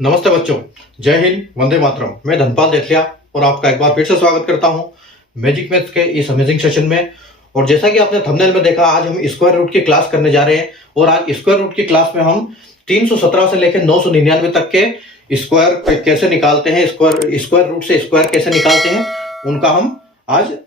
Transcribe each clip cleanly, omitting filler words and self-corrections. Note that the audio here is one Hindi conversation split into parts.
नमस्ते बच्चों, जय हिंद, वंदे मातरम। मैं धनपाल देथलिया और आपका एक बार फिर से स्वागत करता हूं मैजिक मैथ्स के इस अमेजिंग सेशन में। और जैसा कि आपने थंबनेल में देखा, आज हम स्क्वायर रूट की क्लास करने जा रहे हैं। और आज स्क्वायर रूट की क्लास में हम 317 से लेकर 999 तक के स्क्वायर कैसे निकालते हैं, स्क्वायर रूट से स्क्वायर कैसे निकालते हैं, उनका हम आज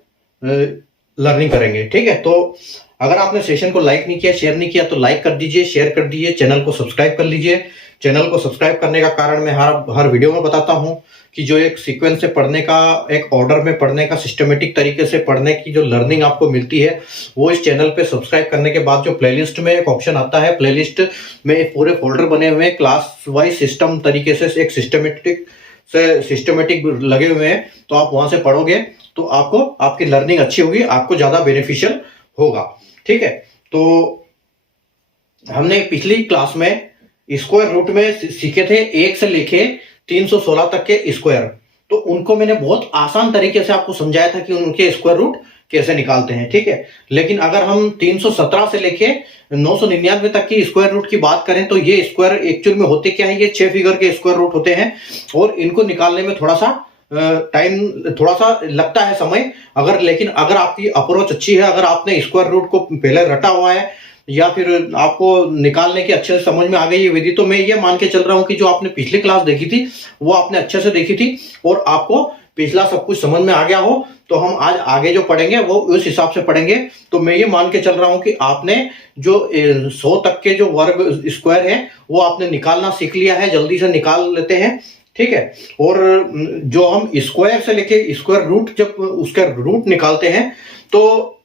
लर्निंग करेंगे। ठीक है, तो अगर आपने सेशन को लाइक नहीं किया, शेयर नहीं किया, तो लाइक कर दीजिए, शेयर कर दीजिए, चैनल को सब्सक्राइब कर लीजिए। चैनल को सब्सक्राइब करने का कारण मैं हर वीडियो में बताता हूं कि जो एक सीक्वेंस से पढ़ने का, एक ऑर्डर में पढ़ने का, सिस्टमेटिक तरीके से पढ़ने की जो लर्निंग आपको मिलती है, वो इस चैनल पे सब्सक्राइब करने के बाद जो प्लेलिस्ट में एक ऑप्शन आता है, प्लेलिस्ट में एक पूरे फोल्डर बने हुए हैं, क्लास वाइज सिस्टम तरीके से एक सिस्टमेटिक लगे हुए हैं। तो आप वहां से पढ़ोगे तो आपको आपकी लर्निंग अच्छी होगी, आपको ज्यादा बेनिफिशियल होगा। ठीक है, तो हमने पिछली क्लास में स्क्वायर रूट में सीखे थे 1 से लेके 316 तक के स्क्वायर। तो उनको मैंने बहुत आसान तरीके से आपको समझाया था कि उनके स्क्वायर रूट कैसे निकालते हैं। ठीक है, लेकिन अगर हम 317 से लेके 999 तक की स्क्वायर रूट की बात करें तो ये स्क्वायर एक्चुअल में होते क्या है, ये 6 फिगर के स्क्वायर रूट होते हैं और इनको निकालने में थोड़ा सा लगता है समय। लेकिन अगर आपकी अप्रोच अच्छी है, अगर आपने स्क्वायर रूट को पहले रटा हुआ है या फिर आपको निकालने की अच्छे से समझ में आ गई ये विधि, तो मैं ये मान के चल रहा हूं कि जो आपने पिछली क्लास देखी थी वो आपने अच्छे से देखी थी और आपको पिछला सब कुछ समझ में आ गया हो। तो हम आज आगे जो पढ़ेंगे वो उस हिसाब से पढ़ेंगे। तो मैं ये मान के चल रहा हूं कि आपने जो 100 तक के जो वर्ग स्क्वायर है वो आपने निकालना सीख लिया है, जल्दी से निकाल लेते हैं। ठीक है, और जो हम स्क्वायर से लेके स्क्वायर रूट, जब उसका रूट निकालते हैं तो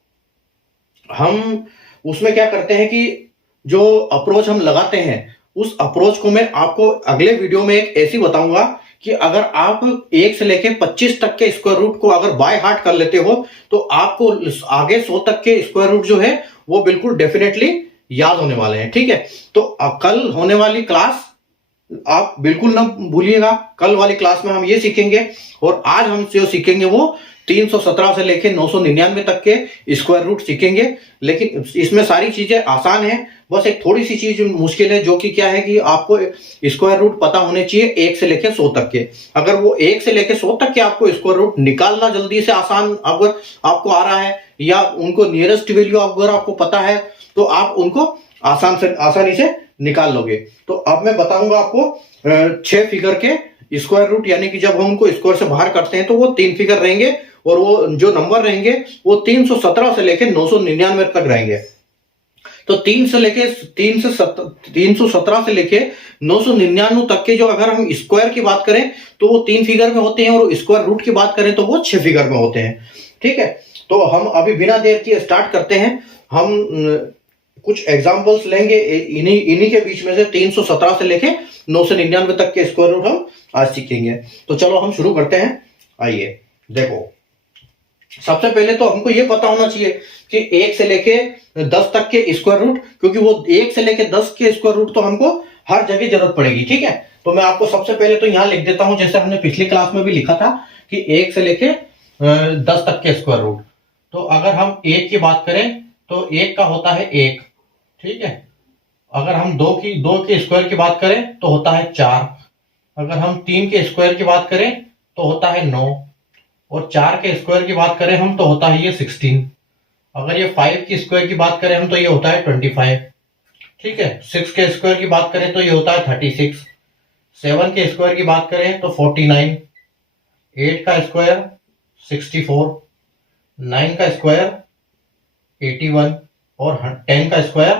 हम उसमें क्या करते हैं कि जो अप्रोच हम लगाते हैं उस अप्रोच को मैं आपको अगले वीडियो में एक ऐसी बताऊंगा कि अगर आप 1 से लेके 25 तक के स्क्वायर रूट को अगर बाय हार्ट कर लेते हो तो आपको आगे 100 तक के स्क्वायर रूट जो है वो बिल्कुल डेफिनेटली याद होने वाले हैं। ठीक है, तो कल होने वाली क्लास आप बिल्कुल ना भूलिएगा। कल वाली क्लास में हम ये सीखेंगे और आज हम जो सीखेंगे वो 317 से लेके 999 तक के स्क्वायर रूट सीखेंगे। लेकिन इसमें सारी चीजें आसान है, बस एक थोड़ी सी चीज मुश्किल है, जो कि क्या है कि आपको स्क्वायर रूट पता होने चाहिए 1 से लेके 100 तक के। अगर वो 1 से लेके 100 तक के आपको स्क्वायर रूट निकालना जल्दी से आसान अगर आपको आ रहा है या उनको नियरेस्ट वैल्यू अगर आपको पता है तो आप उनको आसानी से निकाल लोगे। तो अब मैं बताऊंगा आपको 6 फिगर के स्क्वायर रूट, यानी कि जब हम उनको स्क्वायर से बाहर करते हैं तो वो 3 फिगर रहेंगे और वो जो नंबर रहेंगे वो 317 से लेके 999 तक रहेंगे। तो 317 से लेके 999 तक के जो अगर हम स्क्वायर की बात करें तो वो 3 फिगर में होते हैं और स्क्वायर रूट की बात करें तो वो 6 फिगर में होते हैं। ठीक है, तो हम अभी बिना देर किए स्टार्ट करते हैं। हम कुछ एग्जांपल्स लेंगे इन्हीं के बीच में से 317 से लेके 999 तक के स्क्वायर रूट हम आज सीखेंगे। तो चलो हम शुरू करते हैं। आइए देखो, सबसे पहले तो हमको ये पता होना चाहिए कि 1 से लेके 10 तक के स्क्वायर रूट, क्योंकि वो 1 से लेके 10 के स्क्वायर रूट तो हमको हर जगह जरूरत पड़ेगी। ठीक है, तो मैं आपको सबसे पहले तो यहां लिख देता हूं, जैसे हमने पिछली क्लास में भी लिखा था कि 1 से लेके 10 तक के स्क्वायर रूट। तो अगर हम 1 की बात करें तो 1 का होता है 1। ठीक है, अगर हम 2 के स्क्वायर की बात करें तो होता है 4। अगर हम 3 के स्क्वायर की बात करें तो होता है 9 और 4 के स्क्वायर की बात करें हम तो होता है ये 16। अगर ये 5 की स्क्वायर की बात करें हम तो ये होता है 25। ठीक है, 6 के स्क्वायर की बात करें तो ये होता है 36। 7 के स्क्वायर की बात करें तो 49। 8 का स्क्वायर 64। 9 का स्क्वायर 81 और 10 का स्क्वायर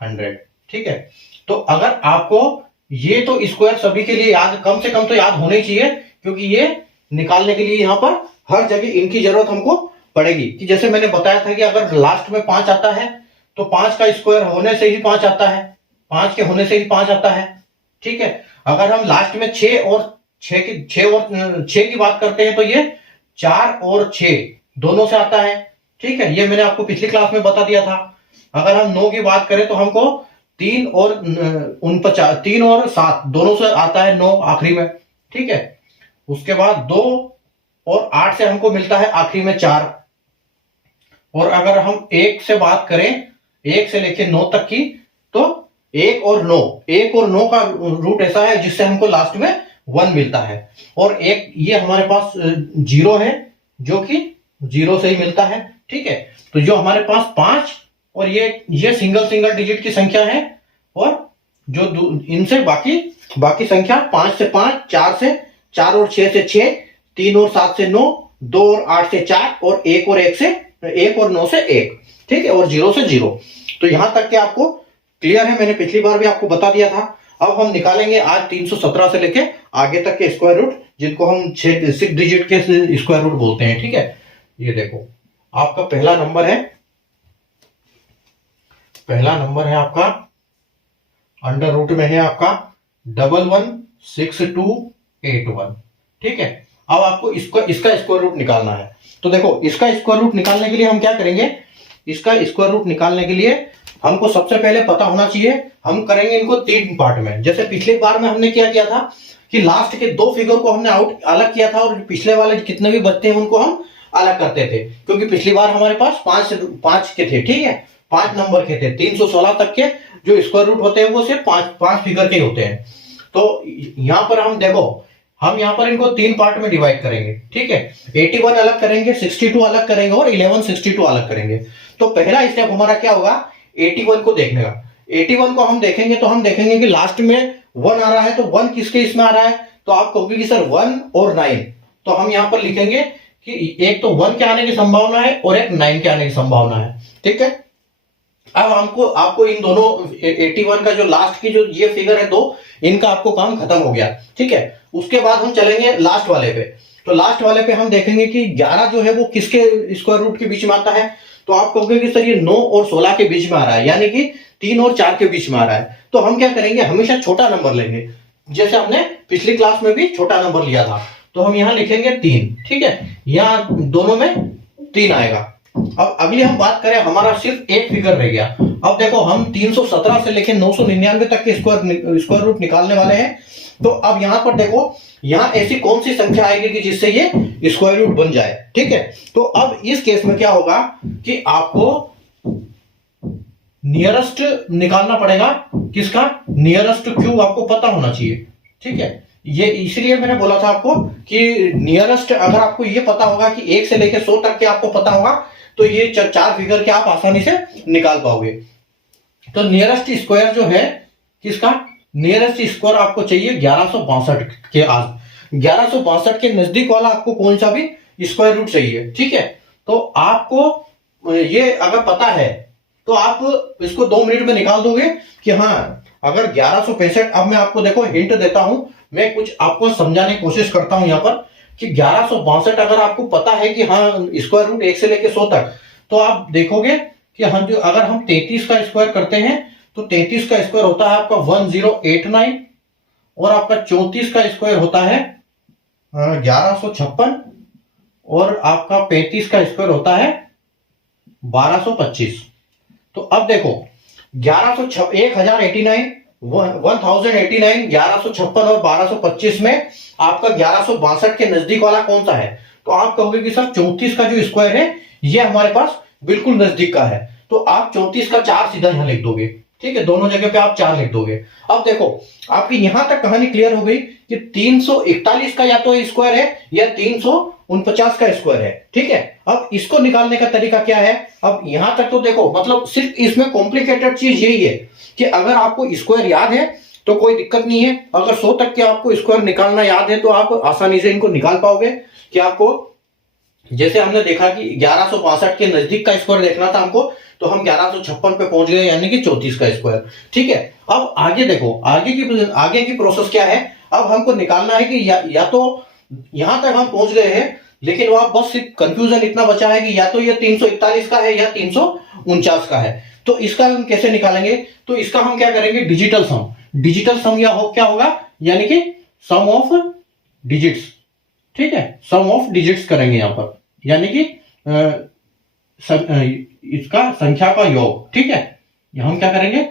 100। ठीक है, तो अगर आपको ये तो स्क्वायर सभी के लिए याद, कम से कम तो याद होने चाहिए, क्योंकि ये निकालने के लिए यहां पर हर जगह इनकी जरूरत हमको पड़ेगी। कि जैसे मैंने बताया था कि अगर लास्ट में 5 आता है तो 5 का स्क्वायर होने से ही 5 आता है, 5 के होने से ही 5 आता है। ठीक है, अगर हम लास्ट में 6 की बात करते हैं तो ये 4 और 6 दोनों से आता है। ठीक है, ये मैंने आपको पिछली क्लास में बता दिया था। अगर हम 9 की बात करें तो हमको 3 और 7 दोनों से आता है 9 आखिरी में। ठीक है, उसके बाद 2 और 8 से हमको मिलता है आखिरी में 4। और अगर हम 1 से बात करें, 1 से लेके 9 तक की, तो 1 और 9, 1 और 9 का रूट ऐसा है जिससे हमको लास्ट में 1 मिलता है, और एक ये हमारे पास 0 है जो कि 0 से ही मिलता है। ठीक है, तो जो हमारे पास 5 और ये सिंगल सिंगल डिजिट की संख्या है, और जो इनसे बाकी संख्या 5 से 5, 4 से 4 और 6 से 6, 3 और 7 से 9, 2 और 8 से 4, और 1 और 1 और 9 से 1। ठीक है, और 0 से 0। तो यहां तक के आपको क्लियर है, मैंने पिछली बार भी आपको बता दिया था। अब हम निकालेंगे आज 317 से लेके आगे तक के स्क्वायर रूट, जिनको हम 6 डिजिट के स्क्वायर रूट बोलते हैं। ठीक है, ये देखो आपका पहला नंबर है आपका अंडर रूट में है आपका 116281। ठीक है, अब आपको इसका स्क्वायर रूट निकालना है। तो देखो इसका स्क्वायर रूट निकालने के लिए हम क्या करेंगे, इसका स्क्वायर रूट निकालने के लिए हमको सबसे पहले पता होना चाहिए, हम करेंगे इनको 3 पार्ट में। जैसे पिछले बार में हमने क्या किया था कि लास्ट के 2 फिगर को हमने अलग किया था, और पिछले वाले जितने भी बचते हैं उनको हम अलग करते थे, क्योंकि पिछली बार हमारे पास 5 के थे। ठीक है, 5 नंबर के थे। 316 तक के जो स्क्वायर रूट होते हैं वो सिर्फ 5 फिगर के होते हैं। तो यहां पर हम देखो, हम यहां पर इनको 3 पार्ट में डिवाइड करेंगे। ठीक है, 81 अलग करेंगे, 62 अलग करेंगे, और 1162 अलग करेंगे। तो पहला स्टेप हमारा क्या होगा, 81 को देखने का। 81 को हम देखेंगे तो हम देखेंगे कि लास्ट में 1 आ रहा है, तो 1 किसके इसमें आ रहा है, तो आप कहोगे कि सर 1 और 9। तो हम यहां पर लिखेंगे कि एक तो 1 के आने की संभावना है और एक 9 के आने की संभावना है। ठीक है, अब आपको इन दोनों 81 का जो लास्ट की जो ये फिगर है 2, इनका आपको काम खत्म हो गया। ठीक है, उसके बाद हम चलेंगे लास्ट वाले पे। तो लास्ट वाले पे हम देखेंगे कि 11 जो है वो किसके स्क्वायर रूट के बीच में आता है, तो आप कहोगे कि सर ये 9 और 16 के बीच में आ रहा है, यानी कि 3 और 4 के बीच में आ रहा है। तो हम क्या करेंगे, हमेशा छोटा नंबर लेंगे, जैसे हमने पिछली क्लास में भी छोटा नंबर लिया था। तो हम यहां लिखेंगे 3। ठीक है, यहां दोनों में 3 आएगा। अब अगली हम बात करें, हमारा सिर्फ एक फिगर रह गया। अब देखो हम 317 से लेकर 999 तक के स्क्वायर रूट निकालने वाले हैं। तो अब यहां पर देखो, यहां ऐसी कौन सी संख्या आएगी कि जिससे ये स्क्वायर रूट बन जाए। ठीक है, तो अब इस केस में क्या होगा कि आपको नियरेस्ट निकालना पड़ेगा। किसका, नियरेस्ट क्यूब आपको पता होना चाहिए। ठीक है, ये इसलिए मैंने बोला था आपको कि नियरेस्ट, अगर आपको ये पता होगा कि 1 से लेकर 100 तक के आपको पता होगा, तो ये 4 फिगर के आप आसानी से निकाल पाओगे। तो नियरेस्ट स्क्वायर जो है, किसका नियरेस्ट स्क्वायर आपको चाहिए 1162 के आस 1162 के नजदीक वाला आपको कौन सा भी स्क्वायर रूट चाहिए। ठीक है, तो आपको ये अगर पता है तो आप इसको 2 मिनट में निकाल दोगे कि हाँ, अगर 1165, अब मैं आपको देखो हिंट देता हूं, मैं कुछ आपको समझाने की कोशिश करता हूं यहां पर कि 1162 अगर आपको पता है कि हाँ स्क्वायर रूट 1 से लेकर 100 तक, तो आप देखोगे कि हम जो अगर हम 33 का स्क्वायर करते हैं तो 33 का स्क्वायर होता है आपका 1089, और आपका 34 का स्क्वायर होता है 1156, और आपका 35 का स्क्वायर होता है 1225। तो अब देखो 1089, 1156 और 1225 में आपका 1162 के नजदीक वाला कौन सा है, तो आप कहोगे कि सर 34 का जो स्क्वायर है ये हमारे पास बिल्कुल नजदीक का है। तो आप 34 का 4 सीधा यहां लिख दोगे। ठीक है, दोनों जगह पे आप 4 लिख दोगे। अब देखो आपकी यहां तक कहानी क्लियर हो गई कि 341 का या तो स्क्वायर है या 349 का स्क्वायर है। ठीक है, अब इसको निकालने का तरीका क्या है, अब यहां तक तो देखो, मतलब सिर्फ इसमें कॉम्प्लिकेटेड चीज यही है कि अगर आपको स्क्वायर याद है तो कोई दिक्कत नहीं है, अगर 100 तक के आपको स्क्वायर निकालना याद है तो आप आसानी से इनको निकाल पाओगे। कि आपको जैसे हमने देखा कि 1162 के नजदीक का स्क्वायर देखना था हमको, तो हम 1156 पे पहुंच गए, यानी कि 34 का स्क्वायर। ठीक है, अब आगे देखो, आगे की प्रोसेस क्या है। अब हमको निकालना है कि या तो यहां तक हम पहुंच गए हैं, लेकिन वहां बस कंफ्यूजन इतना बचा है कि या तो ये 341 का है या 349 का है। तो इसका हम कैसे निकालेंगे, तो इसका हम क्या करेंगे, डिजिटल सम या क्या होगा, यानी कि सम ऑफ डिजिट्स। ठीक है, सम ऑफ डिजिट्स करेंगे यहां पर, यानी कि इसका संख्या का योग। ठीक है, हम क्या करेंगे,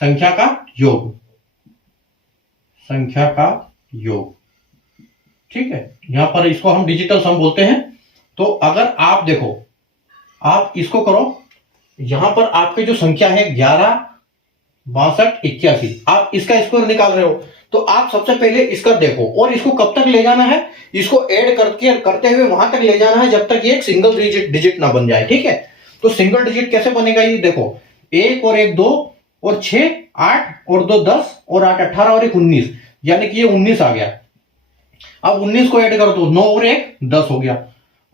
संख्या का योग। ठीक है, यहां पर इसको हम डिजिटल सम बोलते हैं। तो अगर आप देखो, आप इसको करो, यहां पर आपके जो संख्या है 62 81। आप इसका स्क्वायर निकाल रहे हो तो आप सबसे पहले इसका देखो और इसको कब तक ले जाना है, इसको ऐड करते हुए वहां तक ले जाना है जब तक ये एक सिंगल डिजिट ना बन जाए। ठीक है, तो सिंगल डिजिट कैसे बनेगा, ये देखो 1 और 1 2 और 6 8 और 2 10 और 8 18 और 1 19, यानी कि ये 19 आ गया। अब 19 को ऐड कर दो, 9 और 1 10 हो गया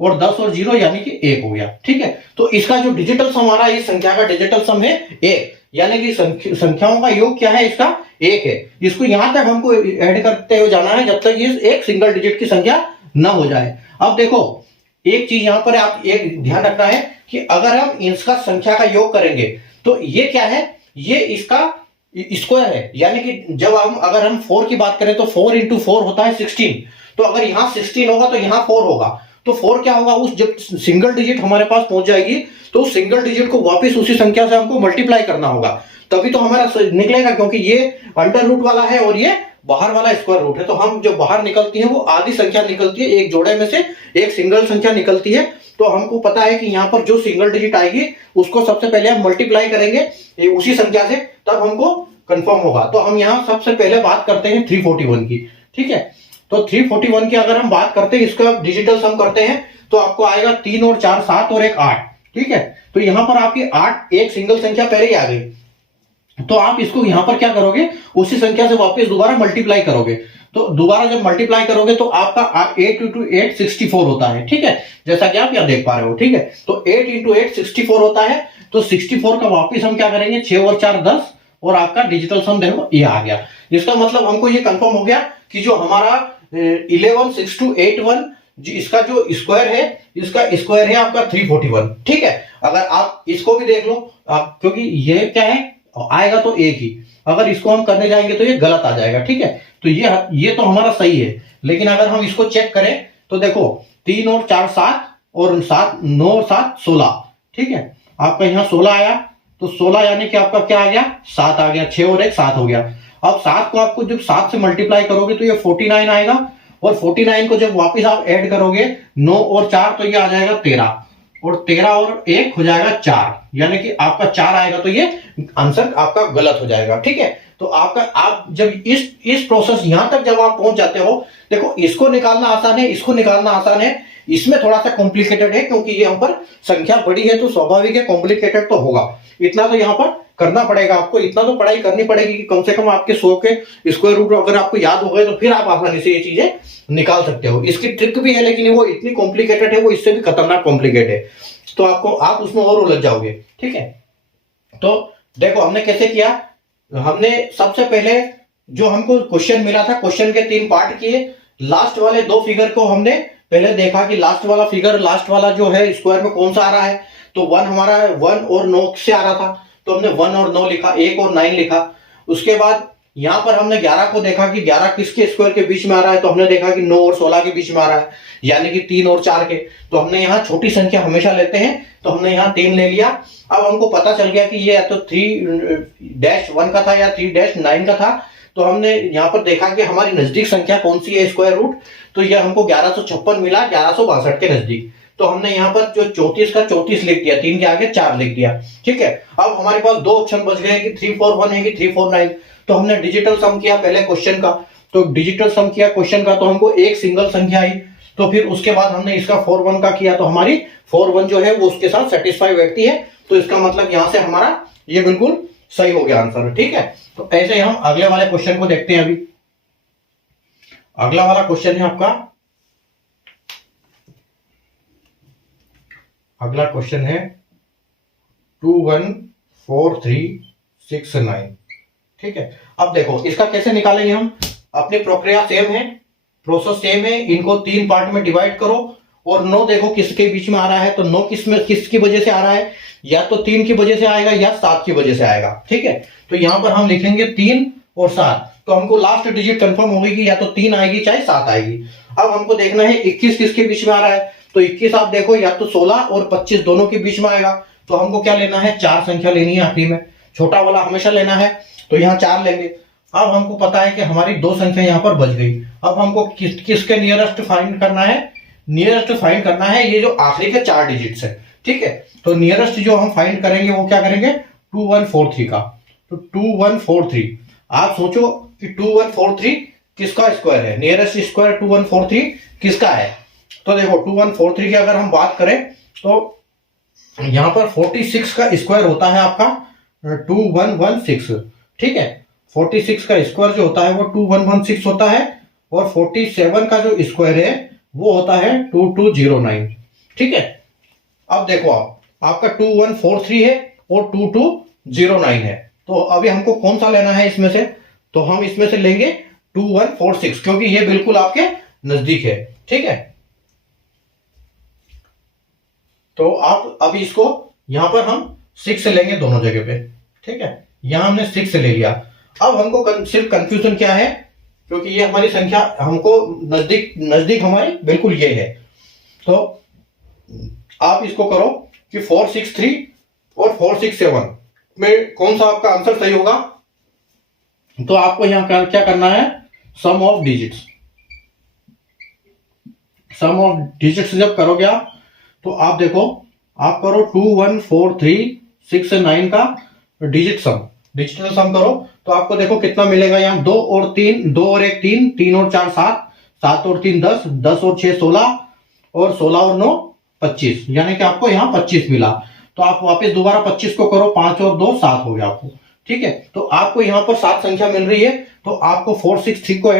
और 10 और 0 यानी कि 1 हो गया। ठीक है, तो इसका जो डिजिटल सम आ रहा है, इस संख्या का डिजिटल सम है 1, यानी कि संख्याओं का योग क्या है, इसका 1 है। इसको यहां तक हमको ऐड करते हुए जाना है जब तक ये एक सिंगल डिजिट की संख्या ना हो जाए। अब देखो एक चीज यहां पर आप एक ध्यान रखना है कि अगर हम इसका संख्या का योग करेंगे तो ये क्या है, ये इसका स्क्वायर है, यानी कि जब हम अगर हम 4 की बात करें तो 4 इंटू 4 होता है 16, तो अगर यहां 16 होगा तो यहां 4 होगा, तो 4 क्या होगा, उस जब सिंगल डिजिट हमारे पास पहुंच जाएगी तो उस सिंगल डिजिट को वापस उसी संख्या से हमको मल्टीप्लाई करना होगा, तभी तो हमारा निकलेगा, क्योंकि ये अंडर रूट वाला है और ये बाहर वाला स्क्वायर रूट है। तो हम जो बाहर निकलती है वो आधी संख्या निकलती है, एक जोड़े में से एक सिंगल संख्या निकलती है। तो हमको पता है कि यहाँ पर जो सिंगल डिजिट आएगी उसको सबसे पहले हम मल्टीप्लाई करेंगे उसी संख्या से, तब हमको कंफर्म होगा। तो हम यहाँ सबसे पहले बात करते हैं 341 की। ठीक है, तो 341 की अगर हम बात करते हैं, इसका डिजिटल सम करते हैं तो आपको आएगा 3 और 4 7 और 1 8। ठीक है, तो यहां पर आपकी 8 एक सिंगल संख्या पहले ही आ गई, तो आप इसको यहां पर क्या करोगे, उसी संख्या से वापस दोबारा मल्टीप्लाई करोगे। तो दोबारा जब मल्टीप्लाई करोगे तो आपका 8 इंटू 8 64 होता है। ठीक है, जैसा कि आप यहां देख पा रहे हो। ठीक है, तो 8 इंटू 8 64 होता है, तो 64 का वापिस हम क्या करेंगे, 6 और 4 10 और आपका डिजिटल सम देखो ये आ गया। इसका मतलब हमको ये कंफर्म हो गया कि जो हमारा 116281 इसका जो स्क्वायर है, इसका स्क्वायर है आपका 341। ठीक है, अगर आप इसको भी देख लो आप, क्योंकि ये क्या है आएगा तो एक ही, अगर इसको हम करने जाएंगे तो ये गलत आ जाएगा। ठीक है, तो ये तो हमारा सही है, लेकिन अगर हम इसको चेक करें तो देखो 3 और 4 7 और 7 9 और 7 16। ठीक है, आपका यहाँ 16 आया, तो 16 यानी कि आपका क्या आ गया, 7 आ गया, 6 और 1 7 हो गया। अब 7 को आपको जब 7 से मल्टीप्लाई करोगे तो ये 49 आएगा, और 49 को जब वापस आप ऐड करोगे 9 और 4 तो ये आ जाएगा 13, और 13 और 1 हो जाएगा 4, यानी कि आपका 4 आएगा, तो ये आंसर आपका गलत हो जाएगा। ठीक है, तो आपका आप जब इस प्रोसेस यहां तक जब आप पहुंच जाते हो, देखो इसको निकालना आसान है, इसको निकालना आसान है, इसमें थोड़ा सा कॉम्प्लिकेटेड है, क्योंकि ये हम पर संख्या बड़ी है तो स्वाभाविक है कॉम्प्लिकेटेड तो होगा। इतना तो यहाँ पर करना पड़ेगा आपको, इतना तो पढ़ाई करनी पड़ेगी कि कम से कम आपके 100 के स्क्वायर रूट अगर आपको याद हो गए तो फिर आप आसानी से ये चीजें निकाल सकते हो। इसकी ट्रिक भी है, लेकिन वो इतनी कॉम्प्लिकेटेड है, वो इससे भी खतरनाक कॉम्प्लिकेटेड है, तो आप उसमें और उलझ जाओगे। ठीक है, तो देखो हमने कैसे किया, हमने सबसे पहले जो हमको क्वेश्चन मिला था, क्वेश्चन के 3 पार्ट किए। लास्ट वाले 2 फिगर को हमने पहले देखा कि लास्ट वाला जो है स्क्वायर में कौन सा आ रहा है, तो 1 हमारा 1 और 9 से आ रहा था, तो हमने 1 और 9 लिखा, 1 और 9 लिखा। उसके बाद यहां पर हमने 11 को देखा कि 11 किसके स्क्वायर के बीच में आ रहा है, तो हमने देखा कि 9 और 16 के बीच में आ रहा है, यानी कि 3 और 4 के, तो हमने यहाँ छोटी संख्या हमेशा लेते हैं, तो हमने यहाँ 3 ले लिया। अब हमको पता चल गया कि ये या तो 3-1 का था या 3-9 का था, तो हमने यहाँ पर देखा कि हमारी नजदीक संख्या कौन सी है स्क्वायर रूट, तो ये हमको 1156 मिला, 1162 के नजदीक। तो हमने यहाँ पर जो 34 का 34 लिख दिया, 3 के आगे 4 लिख दिया। ठीक है, अब हमारे पास 2 ऑप्शन बच गए कि 341 है कि 349। तो हमने डिजिटल सम किया पहले क्वेश्चन का, तो डिजिटल सम किया क्वेश्चन का, तो हमको एक सिंगल संख्या आई, तो फिर उसके बाद हमने इसका 41 का किया, तो हमारी 41 जो है वो उसके साथ सेटिस्फाई बैठती है, तो इसका मतलब यहां से हमारा ये बिल्कुल सही हो गया आंसर। ठीक है, तो ऐसे हम अगले वाले क्वेश्चन को देखते हैं। अभी अगला वाला क्वेश्चन है आपका, अगला क्वेश्चन है 214369। ठीक है, अब देखो इसका कैसे निकालेंगे हम, अपनी प्रक्रिया सेम है, प्रोसेस सेम है, इनको 3 पार्ट में डिवाइड करो, और 9 देखो किसके बीच में आ रहा है, तो 9 किसकी वजह से आ रहा है, या तो 3 की वजह से आएगा या 7 की वजह से आएगा। ठीक है, तो यहां पर हम लिखेंगे 3 और 7, तो हमको लास्ट डिजिट कंफर्म होगी कि या तो 3 आएगी चाहे 7 आएगी। अब हमको देखना है 21 किसके बीच में आ रहा है, तो 21 आप देखो या तो 16 और 25 दोनों के बीच में आएगा, तो हमको क्या लेना है, 4 संख्या लेनी है आखिरी में, छोटा वाला हमेशा लेना है, तो यहाँ 4 लेंगे। अब हमको पता है कि हमारी 2 संख्या यहाँ पर बच गई। अब हमको किसके नियरेस्ट फाइंड करना है, नियरेस्ट फाइंड करना है ये जो आखिरी के 4 डिजिट्स है। ठीक है, तो नियरेस्ट जो हम फाइंड करेंगे वो क्या करेंगे, 2143 का। तो 2143। आप सोचो कि 2143 किसका स्क्वायर है, नियरेस्ट स्क्वायर 2143 किसका है। तो देखो 2143 की अगर हम बात करें तो यहां पर 46 का स्क्वायर होता है आपका 2116, ठीक है। 46 का स्क्वायर जो होता है वो 2116 होता है, और 47 का जो स्क्वायर है वो होता है 2209, ठीक है। अब देखो आपका 2143 है और 2209 है, तो अभी हमको कौन सा लेना है इसमें से, तो हम इसमें से लेंगे 2146, क्योंकि ये बिल्कुल आपके नजदीक है, ठीक है। तो आप अभी इसको यहां पर हम 6 से लेंगे दोनों जगह पे, ठीक है। यहां हमने 6 से ले लिया। अब हमको सिर्फ कंफ्यूजन क्या है, क्योंकि ये हमारी संख्या हमको नजदीक नजदीक हमारी बिल्कुल ये है, तो आप इसको करो कि 463 और 467 में कौन सा आपका आंसर सही होगा। तो आपको यहां क्या करना है, sum of digits. Sum of digits जब करोगे आप, तो आप देखो, आप करो 2 1 4 3 6 9 का डिजिटल सम करो, तो आपको देखो कितना मिलेगा। यहाँ 2 और 3, 2 और 1 3, 3 और 4 7, 7 और 3 10, 10 और 6 16, और 16 और 9 25, यानी कि आपको यहाँ 25 मिला। तो आप वापस दोबारा 25 को करो, 5 और 2 7 हो गया आपको, ठीक है। तो आपको यहाँ पर 7 संख्या मिल रही है, तो आपको 463 को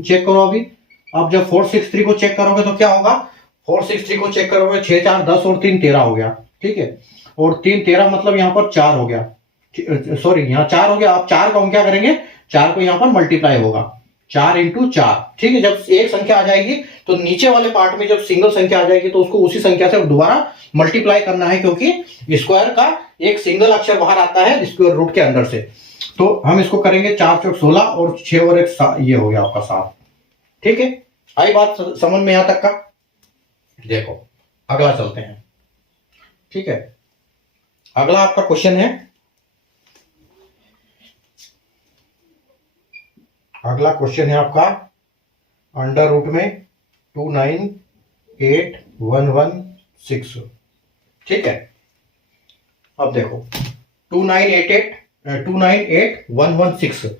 चेक करो अभी। आप जब 463 को चेक करोगे तो क्या होगा, 463 को चेक करोगे 6 4 10 और 3 13 हो गया, ठीक है। और 3 13 मतलब यहाँ पर 4 हो गया, सॉरी यहाँ 4 हो गया। आप 4 को हम क्या करेंगे, 4 को यहाँ पर मल्टीप्लाई होगा, 4 इंटू 4, ठीक है। जब एक संख्या आ जाएगी तो नीचे वाले पार्ट में जब सिंगल संख्या आ जाएगी तो उसको उसी संख्या से दोबारा मल्टीप्लाई करना है, क्योंकि स्क्वायर का एक सिंगल अक्षर बाहर आता है स्क्वायर रूट के अंदर से। तो हम इसको करेंगे 4 चौक 16 और 6 और 1 ये हो गया आपका 7, ठीक है। आई बात समझ में यहां तक का। देखो अगला चलते हैं, ठीक है। अगला आपका क्वेश्चन है, अगला क्वेश्चन है आपका अंडर रूट में 298116, ठीक है। अब देखो 298116,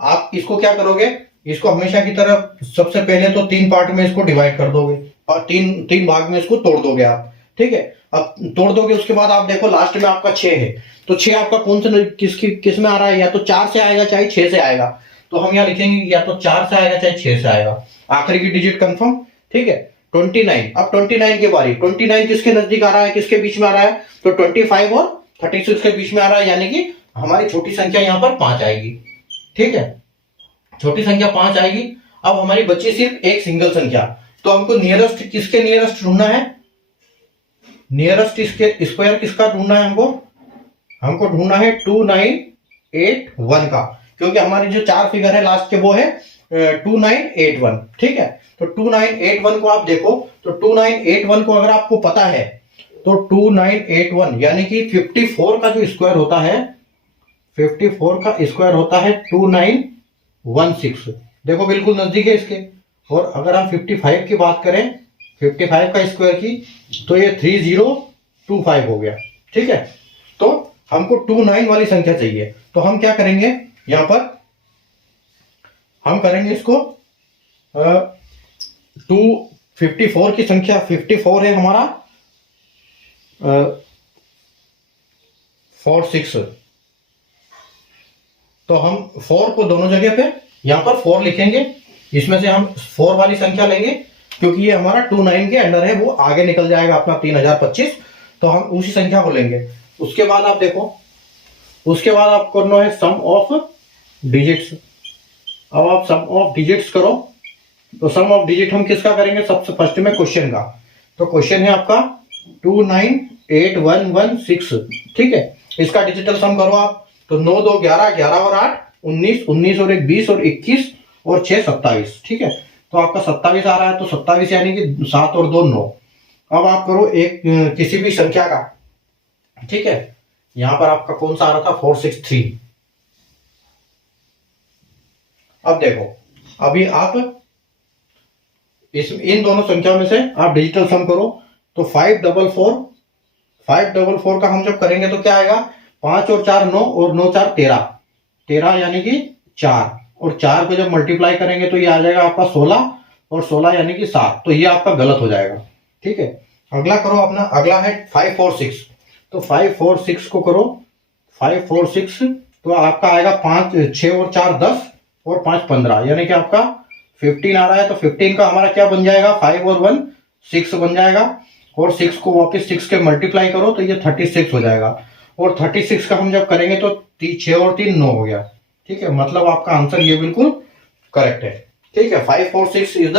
आप इसको क्या करोगे, इसको हमेशा की तरह सबसे पहले तो 3 पार्ट में इसको डिवाइड कर दोगे और तीन भाग में इसको तोड़ दोगे आप, ठीक है। अब तोड़ दोगे, उसके बाद आप देखो लास्ट में आपका 6 है, तो 6 आपका कौन से किस में आ रहा है, या तो 4 से आएगा चाहे 6 से आएगा। तो हम यहाँ लिखेंगे या तो 4 से आएगा चाहे 6 से आएगा, आखिरी की डिजिट कंफर्म, ठीक है। 29, अब 29 की बारी, 29 किसके नजदीक आ रहा है, किसके बीच में आ रहा है, तो 25 और 36 के बीच में आ रहा है, यानी कि हमारी छोटी संख्या यहाँ पर 5 आएगी, ठीक है। छोटी संख्या 5 आएगी। अब हमारी बची सिर्फ एक सिंगल संख्या, तो हमको नियरेस्ट किसके नियरेस्ट ढूंढना है, नियरेस्ट इसके स्क्वायर किसका ढूंढना है, हमको ढूंढना है 2981 का, क्योंकि हमारी जो 4 फिगर है लास्ट के वो है 2981, ठीक है। तो 2981 को आप देखो, तो 2981 को अगर आपको पता है तो 2981 यानी कि 54 का जो स्क्वायर होता है, 54 का स्क्वायर होता है 2916, देखो बिल्कुल नजदीक है इसके। और अगर हम 55 की बात करें, 55 का स्क्वायर की, तो ये 3025 हो गया, ठीक है। तो हमको 29 वाली संख्या चाहिए, तो हम क्या करेंगे, यहां पर हम करेंगे इसको 254 की संख्या 54 है हमारा 46, तो हम 4 को दोनों जगह पे यहां पर 4 लिखेंगे, इसमें से हम 4 वाली संख्या लेंगे, क्योंकि ये हमारा 29 के अंडर है, वो आगे निकल जाएगा अपना 3025, तो हम उसी संख्या को लेंगे। उसके बाद आप देखो, उसके बाद आप करना है सम ऑफ डिजिट्स। अब आप सम ऑफ डिजिट्स करो, तो सम ऑफ डिजिट हम किसका करेंगे, सबसे फर्स्ट में क्वेश्चन का। तो क्वेश्चन है आपका 298116, ठीक है। इसका डिजिटल सम करो आप, तो 9 2 11, 11 और 8 19, 19 और 1 20 और 21 और 6 27, ठीक है। तो आपका 27 आ रहा है, तो 27 यानी कि 7 और 2 9। अब आप करो एक किसी भी संख्या का, ठीक है। यहां पर आपका कौन सा आ रहा था, 463। अब देखो, अभी आप इन दोनों संख्या में से आप डिजिटल सम करो, तो 544 का हम जब करेंगे तो क्या आएगा, 5 और 4 9 और 9 4 13, 13 यानी कि 4, और 4 को जब मल्टीप्लाई करेंगे तो ये आ जाएगा आपका 16, और 16 यानी कि 7, तो ये आपका गलत हो जाएगा। ठीक है, अगला करो अपना, अगला है 5 4 6। तो 5 4 6 को करो, 5 4 6 तो आपका आएगा 5 6 और 4 10 और 5 15, यानी कि आपका 15 आ रहा है। तो 15 का हमारा क्या बन जाएगा, 5 और 1 6 बन जाएगा, और 6 को वापस 6 के मल्टीप्लाई करो तो ये 36 हो जाएगा, और 36 का हम जब करेंगे तो 6 और 3 9 हो गया। ठीक है, मतलब आपका आंसर ये बिल्कुल करेक्ट है। ठीक है, 5 4 6 is the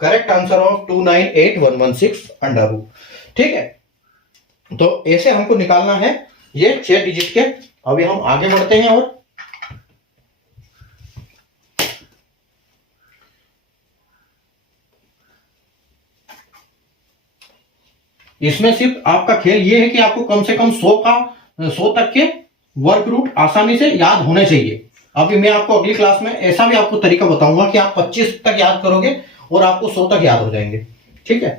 correct answer of 298116 under root. ठीक है, तो ऐसे हमको निकालना है ये 6 डिजिट के। अभी हम आगे बढ़ते हैं, और इसमें सिर्फ आपका खेल ये है कि आपको कम से कम 100 तक के वर्ग रूट आसानी से याद होने चाहिए। अभी मैं आपको अगली क्लास में ऐसा भी आपको तरीका बताऊंगा कि आप 25 तक याद करोगे और आपको 100 तक याद हो जाएंगे। ठीक है,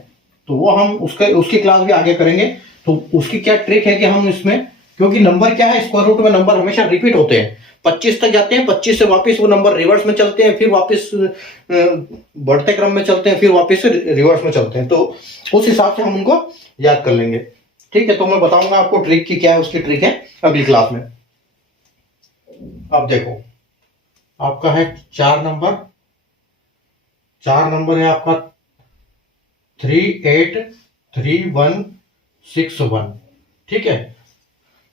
तो वो हम उसकी क्लास भी आगे करेंगे। तो उसकी क्या ट्रिक है कि हम इसमें, क्योंकि नंबर क्या है, स्क्वायर रूट में नंबर हमेशा रिपीट होते हैं, 25 तक जाते हैं, 25 से वापस वो नंबर रिवर्स में चलते हैं, फिर वापस बढ़ते क्रम में चलते हैं, फिर वापस से रिवर्स में चलते हैं। तो उस हिसाब से हम उनको याद कर लेंगे। ठीक है, तो मैं बताऊंगा आपको ट्रिक की क्या है, उसकी ट्रिक है अगली क्लास में। अब देखो, आपका है 4 नंबर, 4 नंबर है आपका 383161। ठीक है,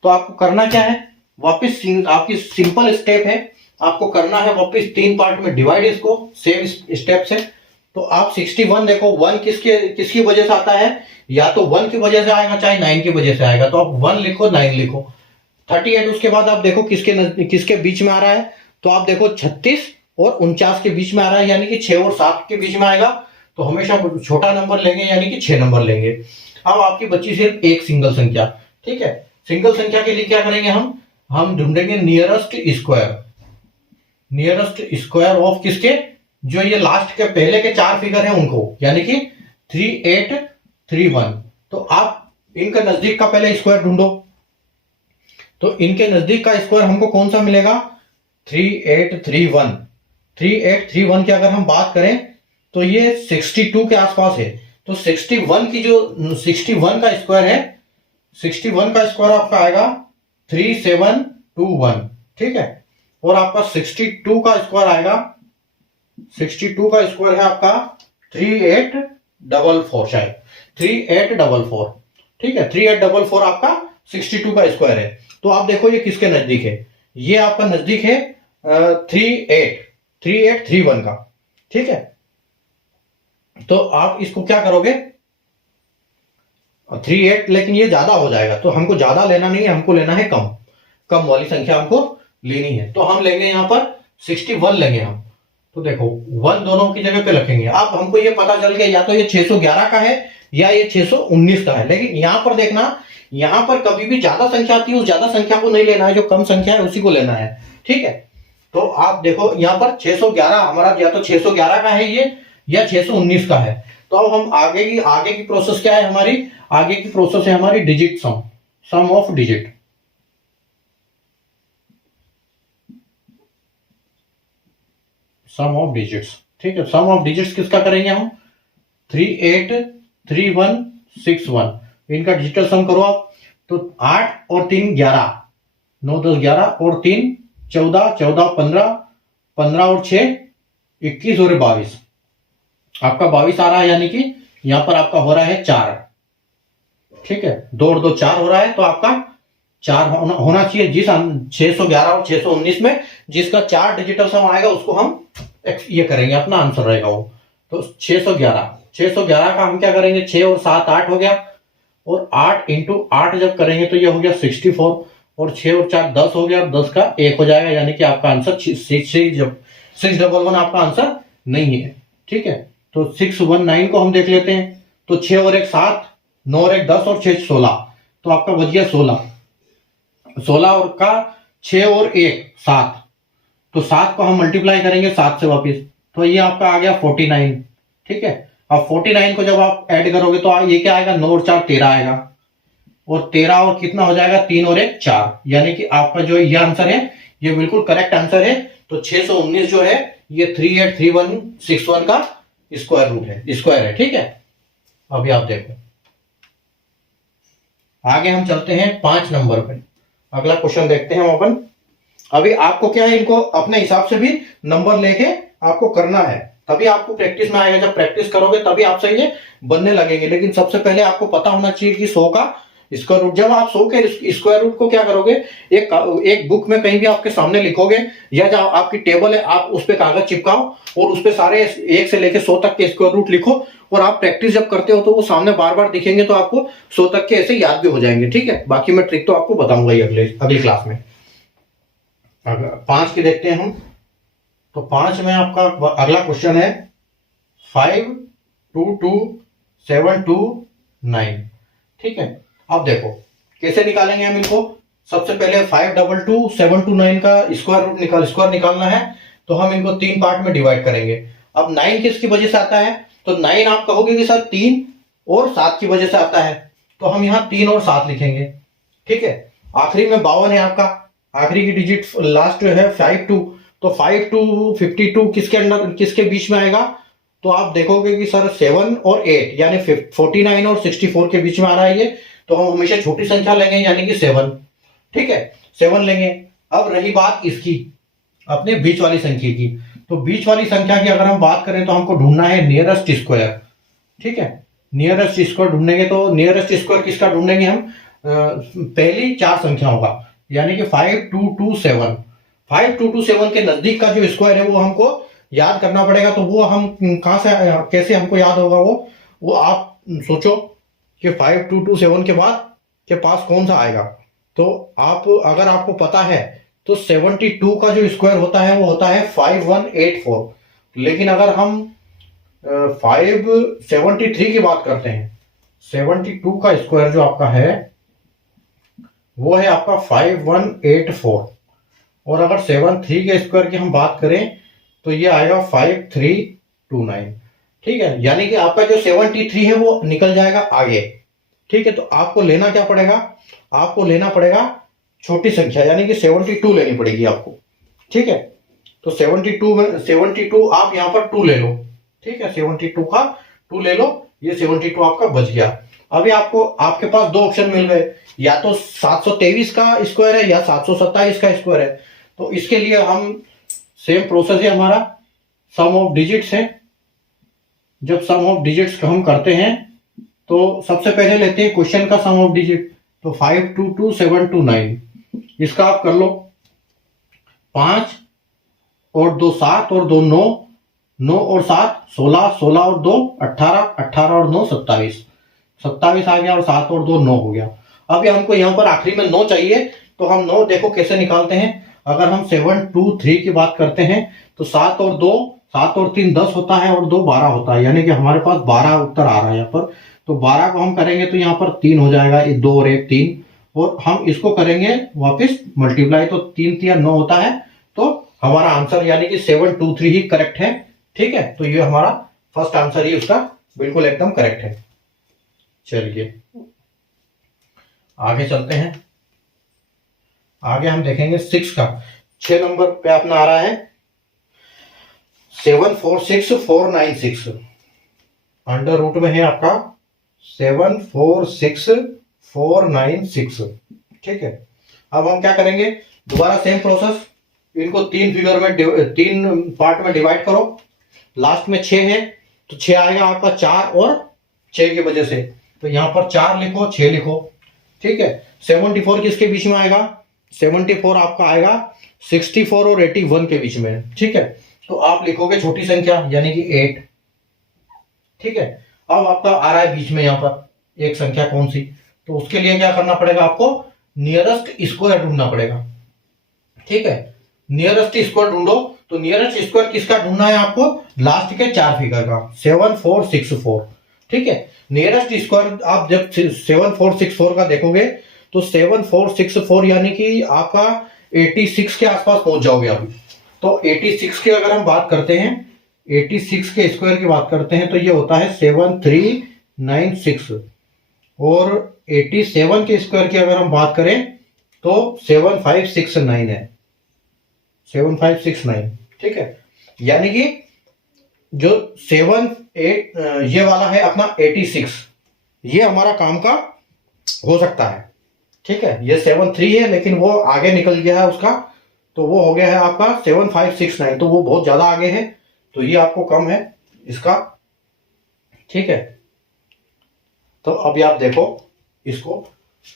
तो आपको करना क्या है, वापस आपकी सिंपल स्टेप है, आपको करना है वापस 3 पार्ट में डिवाइड इसको सेम स्टेप से। तो आप 61 देखो, 1 किसकी वजह से आता है, या तो 1 की वजह से आएगा, चाहे 9 की वजह से आएगा, तो आप 1 लिखो 9 लिखो। 38 उसके बाद आप देखो किसके बीच में आ रहा है, तो आप देखो 36 और 49 के बीच में आ रहा है, यानी कि 6 और 7 के बीच में आएगा, तो हमेशा छोटा नंबर लेंगे, यानी कि 6 नंबर लेंगे। अब आपकी बची सिर्फ एक सिंगल संख्या। ठीक है, सिंगल संख्या के लिए क्या करेंगे, हम ढूंढेंगे nearest square, nearest square of किसके, जो ये लास्ट के पहले के 4 फिगर हैं उनको, यानी कि 3831। तो आप इनका नजदीक का पहले स्क्वायर ढूंढो, तो इनके नजदीक का स्क्वायर हमको कौन सा मिलेगा, 3831। 3831 की अगर हम बात करें तो ये 62 के आसपास है। तो 61 की जो 61 का स्क्वायर है, 61 का स्क्वायर आपका आएगा 3721। ठीक है, और आपका 62 का स्क्वायर आएगा, 62 का स्क्वायर है आपका 3844, शायद 3844। ठीक है, 3844 आपका 62 का स्क्वायर है। तो आप देखो ये किसके नजदीक है, ये आपका नजदीक है 3831 का। ठीक है, तो आप इसको क्या करोगे, 38, लेकिन ये ज्यादा हो जाएगा, तो हमको ज्यादा लेना नहीं है, हमको लेना है कम, कम वाली संख्या हमको लेनी है। तो हम लेंगे यहां पर 61 लेंगे हम। तो देखो 1 दोनों की जगह पे रखेंगे। अब हमको ये पता चल गया या तो ये 611 का है या ये 619 का है, लेकिन यहां पर देखना, यहां पर कभी भी ज्यादा संख्या आती है उस ज्यादा संख्या को नहीं लेना है, जो कम संख्या है उसी को लेना है। ठीक है, तो आप देखो यहां पर 611 हमारा या तो 611 का है ये, या 619 का है। तो अब हम आगे की प्रोसेस क्या है हमारी, आगे की प्रोसेस है हमारी digit sum, sum of digit. Sum of digits. ठीक है, सम ऑफ डिजिट्स किसका करेंगे हम, 383161, इनका डिजिटल सम करो आप। तो 8 और 3 11, 9 10 11, और 3 14, 14 15, 15 और 6 21 और 22, आपका 22 आ रहा है, यानी कि यहां पर आपका हो रहा है 4। ठीक है, 2 और 2 4 हो रहा है, तो आपका 4 होना चाहिए। जिस 611 और 619 में जिसका 4 डिजिटल सम आएगा उसको हम ये करेंगे, अपना आंसर रहेगा वो। तो 611 का हम क्या करेंगे, 6 और 7 8 हो गया, और 8 इंटू 8 जब करेंगे तो ये हो गया 64, और 6 और 4 10 हो गया, 10 का 1 हो जाएगा, यानी कि आपका आंसर 611 आपका आंसर नहीं है। ठीक है, तो 619 को हम देख लेते हैं। तो 6 और 1 7, 9 और 1 10, और 6 16, तो आपका बच गया 16। 16 और का 6 और 1 7, तो 7 को हम मल्टीप्लाई करेंगे 7 से वापिस, तो ये आपका आ गया 49। ठीक है, अब 49 को जब आप ऐड करोगे तो ये क्या आएगा, 9 और 4 13 आएगा, और 13 और कितना हो जाएगा, 3 और 1 4, यानी कि आपका जो ये आंसर है ये बिल्कुल करेक्ट आंसर है। तो 619 जो है ये 383161 का स्क्वायर रूट है, स्क्वायर है। ठीक है, अभी आप देखो आगे हम चलते हैं 5 नंबर पे। अगला क्वेश्चन देखते हैं हम अपन। अभी आपको क्या है, इनको अपने हिसाब से भी नंबर लेके आपको करना है, तभी आपको प्रैक्टिस में आएगा। जब प्रैक्टिस करोगे तभी आपसे ये बनने लगेंगे। लेकिन सबसे पहले आपको पता होना चाहिए कि 100 का स्क्वायर रूट। जब आप 100 के स्क्वायर रूट को क्या करोगे, एक बुक में कहीं भी आपके सामने लिखोगे, या जब आपकी टेबल है आप उस पर कागज चिपकाओ और उस पर सारे 1 से लेकर 100 तक के स्क्वायर रूट लिखो, और आप प्रैक्टिस जब करते हो तो वो सामने बार बार दिखेंगे, तो आपको 100 तक के ऐसे याद भी हो जाएंगे। ठीक है, बाकी मैं ट्रिक तो आपको बताऊंगा ही अगली क्लास में। 5 की देखते हैं हम। तो 5 में आपका अगला क्वेश्चन है 522,729। ठीक है, अब देखो कैसे निकालेंगे हम इनको। सबसे पहले 522,729 का स्क्वायर निकालना है, तो हम इनको 3 पार्ट में डिवाइड करेंगे। अब 9 किसकी वजह से आता है, तो 9 आप कहोगे कि सर 3 और 7 की वजह से आता है, तो हम यहाँ 3 और 7 लिखेंगे। ठीक है, आखिरी में 52 है आपका, आखिरी की डिजिट लास्ट है 52, तो 5252 किसके बीच में आएगा, तो आप देखोगे कि सर 7 और 8 यानी 49 और 64 के बीच में आ रहा है ये, तो हम हमेशा छोटी संख्या लेंगे यानी कि 7। ठीक है, 7 लेंगे। अब रही बात इसकी अपने बीच वाली संख्या की, तो बीच वाली संख्या की अगर हम बात करें तो हमको ढूंढना है नियरेस्ट स्क्वायर। ठीक है, नियरेस्ट स्क्वायर ढूंढेंगे, तो नियरेस्ट स्क्वायर किसका ढूंढेंगे हम, पहली 4 संख्याओं का, यानी कि 5227। 5227 के नजदीक का जो स्क्वायर है वो हमको याद करना पड़ेगा। तो वो हम कहां से, कैसे हमको याद होगा वो आप सोचो कि 5227 के बाद के पास कौन सा आएगा। तो आप अगर आपको पता है तो 72 का जो स्क्वायर होता है वो होता है 5184। लेकिन अगर हम 573 की बात करते हैं, 72 का स्क्वायर जो आपका है वो है आपका 5184, और अगर 73 के स्क्वायर की हम बात करें तो ये आएगा 5329। ठीक है, यानी कि आपका जो 73 है वो निकल जाएगा आगे। ठीक है, तो आपको लेना क्या पड़ेगा, आपको लेना पड़ेगा छोटी संख्या, यानी कि 72 लेनी पड़ेगी आपको। ठीक है, तो 72 आप यहां पर 2 ले लो। ठीक है, 72 का 2 ले लो, ये 72 आपका बच गया। अभी आपके पास 2 ऑप्शन मिल गए, या तो 723 का स्क्वायर है या 727 का स्क्वायर है। तो इसके लिए हम सेम प्रोसेस है हमारा, सम ऑफ डिजिट्स है। जब सम ऑफ डिजिट्स हम करते हैं तो सबसे पहले लेते हैं क्वेश्चन का सम ऑफ डिजिट, तो 522729 इसका आप कर लो। 5 और 2 7 और 2 9, 9 और 7 16, 16 और 2 18, 18 और 9 27, 27 आ गया, और 7 और 2 9 हो गया। अब हमको यहाँ पर आखिरी में 9 चाहिए, तो हम 9 देखो कैसे निकालते हैं। अगर हम 723 की बात करते हैं तो 7 और 3 10 होता है, और 2 12 होता है, यानी कि हमारे पास 12 उत्तर आ रहा है यहाँ पर। तो 12 को हम करेंगे तो यहाँ पर 3 हो जाएगा, 2 और 1 3, और हम इसको करेंगे वापस मल्टीप्लाई, तो 3 3 9 होता है। तो हमारा आंसर यानी कि 723 ही करेक्ट है। ठीक है, तो ये हमारा फर्स्ट आंसर ही उसका बिल्कुल एकदम करेक्ट है। चलिए आगे चलते हैं। आगे हम देखेंगे 6 का। 6 नंबर पे अपना आ रहा है 746496, अंडर रूट में है आपका 746496। ठीक है, अब हम क्या करेंगे, दोबारा सेम प्रोसेस, इनको 3 पार्ट में डिवाइड करो। लास्ट में 6 है तो 6 आएगा आपका 4 और 6 की वजह से, तो यहां पर 4 लिखो 6 लिखो। ठीक है, 74 किसके बीच में आएगा, 74 आपका आएगा 64 और 81 के बीच में। ठीक है, तो आप लिखोगे छोटी संख्या यानी कि 8। ठीक है, अब आपका आ रहा है बीच में यहां पर एक संख्या कौन सी, तो उसके लिए क्या करना पड़ेगा, आपको नियरेस्ट स्क्वायर ढूंढना पड़ेगा। ठीक है, नियरेस्ट स्क्वायर ढूंढो, तो नियरेस्ट स्क्वायर किसका ढूंढना है आपको, लास्ट के 4 फिगर का 7464। ठीक है, नियरेस्ट स्क्वायर आप जब 7464 का देखोगे तो 7464 यानी कि आपका 86 के आसपास पहुंच जाओगे अभी। तो 86 की अगर हम बात करते हैं, 86 के स्क्वायर की बात करते हैं तो ये होता है 7396, और 87 के स्क्वायर की अगर हम बात करें तो 7569 है। 7569, ठीक है। यानी कि जो 7 8 ये वाला है अपना 86, ये हमारा काम का हो सकता है, ठीक है। ये 73 है लेकिन वो आगे निकल गया है उसका, तो वो हो गया है आपका 7569, तो वो बहुत ज्यादा आगे है, तो ये आपको कम है इसका, ठीक है। तो अभी आप देखो, इसको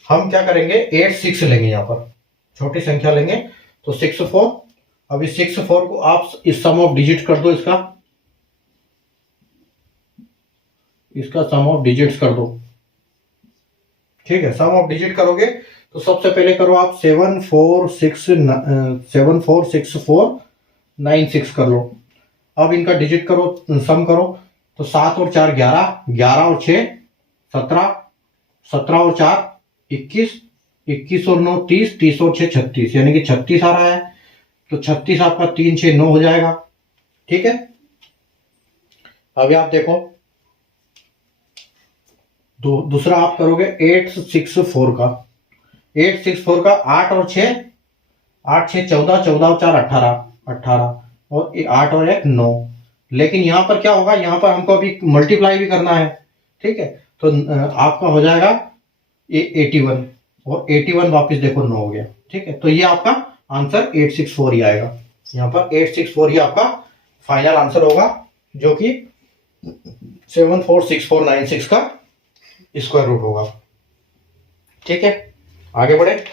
हम क्या करेंगे, 86 लेंगे, यहाँ पर छोटी संख्या लेंगे, तो 64। अभी 64 को आप इस सम ऑफ डिजिट कर दो, इसका सम ऑफ डिजिट्स कर दो, ठीक है। सम ऑफ डिजिट करोगे तो सबसे पहले करो आप 746496 कर लो। अब इनका डिजिट करो, सम करो, तो 7 और 4 11, 11 और 6 17, 17 और 4 21, 21 और 9 30, 30 और 6 36, यानी कि 36 आ रहा है। तो 36 आपका 3 6 9 हो जाएगा, ठीक है। अभी आप देखो, दूसरा आप करोगे 864 का, 864 का 8 और 6, 8 6 14, 14 और 4 18, 18 और 8 और 1 9। लेकिन यहां पर क्या होगा, यहां पर हमको अभी मल्टीप्लाई भी करना है, ठीक है। तो आपका हो जाएगा 81, और 81 वापस देखो 9 हो गया, ठीक है। तो ये आपका आंसर 864 ही आएगा, यहाँ पर 864 ही आपका फाइनल आंसर होगा, जो कि 746496 का स्क्वायर रूट होगा, ठीक है। आगे बढ़े।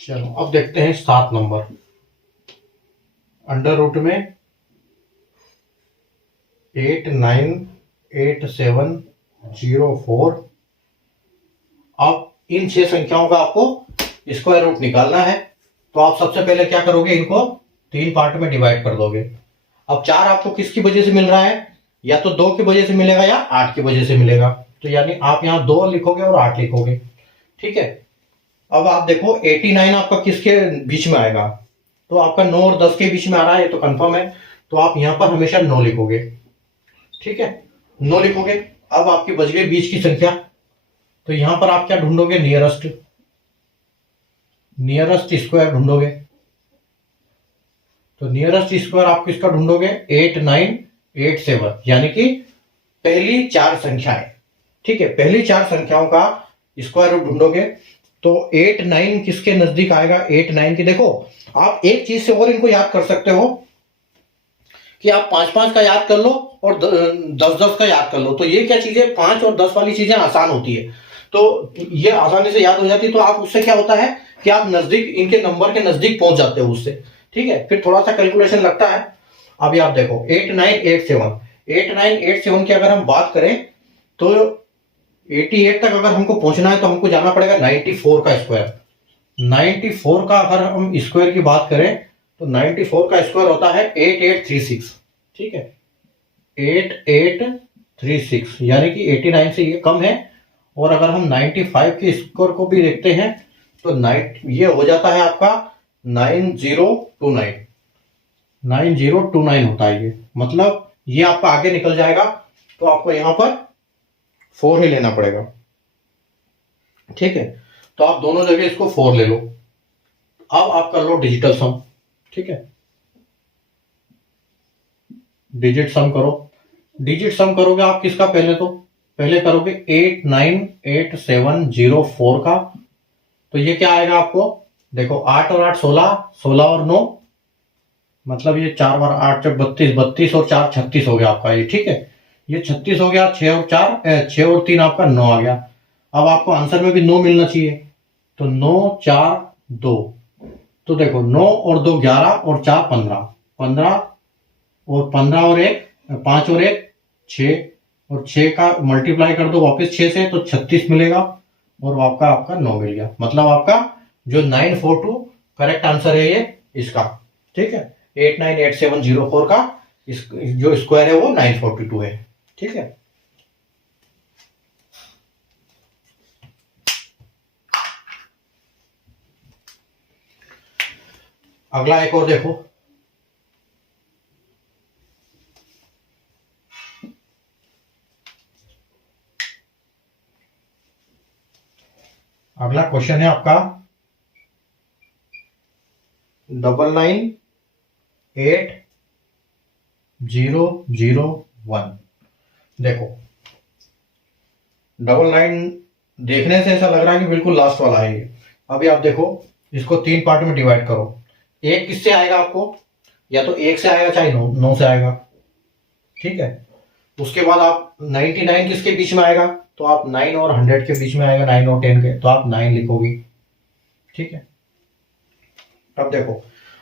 चलो अब देखते हैं 7 नंबर, अंडर रूट में 898704। अब इन 6 संख्याओं का आपको स्क्वायर रूट निकालना है, तो आप सबसे पहले क्या करोगे, इनको 3 पार्ट में डिवाइड कर दोगे। अब 4 आपको किसकी वजह से मिल रहा है, या तो 2 की वजह से मिलेगा या 8 की वजह से मिलेगा, तो यानी आप यहाँ 2 लिखोगे और 8 लिखोगे, ठीक है। अब आप देखो 89 आपका किसके बीच में आएगा, तो आपका 9 और 10 के बीच में आ रहा है, तो कंफर्म है, तो आप यहां पर हमेशा 9 लिखोगे, ठीक है, 9 लिखोगे। अब आपकी बच गई बीच की संख्या, तो यहां पर आप क्या ढूंढोगे, नियरेस्ट स्क्वायर ढूंढोगे। तो नियरेस्ट स्क्वायर आप किसका ढूंढोगे, 8987, यानी कि पहली 4 संख्याएं, ठीक है, पहली 4 संख्याओं का स्क्वायर रूट ढूंढोगे। तो 89 किसके नजदीक आएगा, 89 की देखो, आप एक चीज से और इनको याद कर सकते हो कि आप 5 5 का याद कर लो और 10 10 का याद कर लो, तो ये क्या चीजें 5 और 10 वाली चीजें आसान होती है, तो ये आसानी से याद हो जाती है। तो आप उससे क्या होता है कि आप नजदीक, इनके नंबर के नजदीक पहुंच जाते हो उससे, ठीक है। फिर थोड़ा सा कैलकुलेशन लगता है। अभी आप देखो 8987 की अगर हम बात करें, तो 88 तक अगर हमको पहुंचना है तो हमको जाना पड़ेगा 94 का स्क्वायर। 94 का अगर हम स्क्वायर की बात करें, तो 94 का स्क्वायर होता है 8836, ठीक है, 8836, यानी कि 89 से ये कम है। और अगर हम 95 के स्क्वायर को भी देखते हैं, तो ये हो जाता है आपका 9029, 9029 होता है ये, मतलब ये आपका आगे निकल जाएगा, तो आपको यहां पर 4 ही लेना पड़ेगा, ठीक है। तो आप दोनों जगह इसको 4 ले लो। अब आप कर लो डिजिटल सम, ठीक है, डिजिट सम करो। डिजिट सम करोगे आप किसका, पहले करोगे 898704 का, तो ये क्या आएगा आपको, देखो 8 और 8 16, 16 और 9, मतलब ये 4 बार 8 जब 32, 32 और 4 36 हो गया आपका ये, ठीक है, ये 36 हो गया। 6 और 4 6 और 3 आपका 9 आ गया। अब आपको आंसर में भी 9 मिलना चाहिए, तो 9 4 2, तो देखो 9 और 2 11 और 4 15, 15 और 15 और 1 5 और 1 6, और 6 का मल्टीप्लाई कर दो वापस 6 से, तो 36 मिलेगा, और आपका 9 मिल गया। मतलब आपका जो 942 करेक्ट आंसर है ये इसका, ठीक है। 898704 का जो स्क्वायर है वो 942 है। ठीक है, अगला एक और देखो। अगला क्वेश्चन है आपका 998001। देखो 99 देखने से ऐसा लग रहा है कि बिल्कुल लास्ट वाला है ये। अभी आप देखो, इसको 3 पार्ट में डिवाइड करो। एक किससे आएगा आपको, या तो 1 से आएगा चाहे 9 से आएगा। ठीक है, उसके बाद आप 99 किसके बीच में आएगा, तो आप 9 और 100 के बीच में आएगा, 9 और 10 के, तो आप 9 लिखोगे। ठीक है, अब देखो,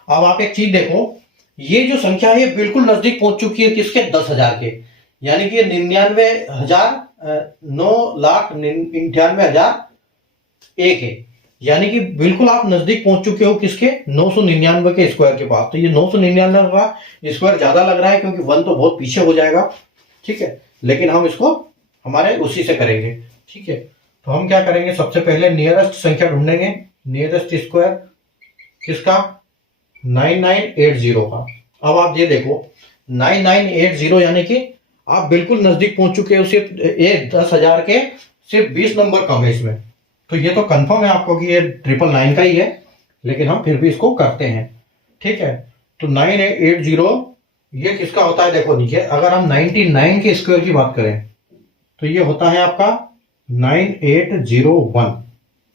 अब आप एक चीज देखो, ये जो संख्या है बिल्कुल नजदीक पहुंच चुकी है किसके, 10,000 के। यानी कि 9,98,001 है। यानी कि बिल्कुल आप नजदीक पहुंच चुके हो किसके, 999 के स्क्वायर के पास। तो ये 999 का स्क्वायर ज्यादा लग रहा है क्योंकि 1 तो बहुत पीछे हो जाएगा। ठीक है, लेकिन हम इसको हमारे उसी से करेंगे। ठीक है, तो हम क्या करेंगे, सबसे पहले नियरेस्ट संख्या ढूंढेंगे। नियरेस्ट स्क्वायर किसका, 9980 का। अब आप ये देखो 9980 यानी कि आप बिल्कुल नजदीक पहुंच चुके हो, सिर्फ 10,000 के सिर्फ 20 नंबर कम है इसमें। तो ये तो कंफर्म है आपको कि ये 999 का ही है, लेकिन हम फिर भी इसको करते हैं। ठीक है, तो 9880 ये किसका होता है, देखो नीचे अगर हम 99 के स्क्वायर की बात करें तो ये होता है आपका 9801।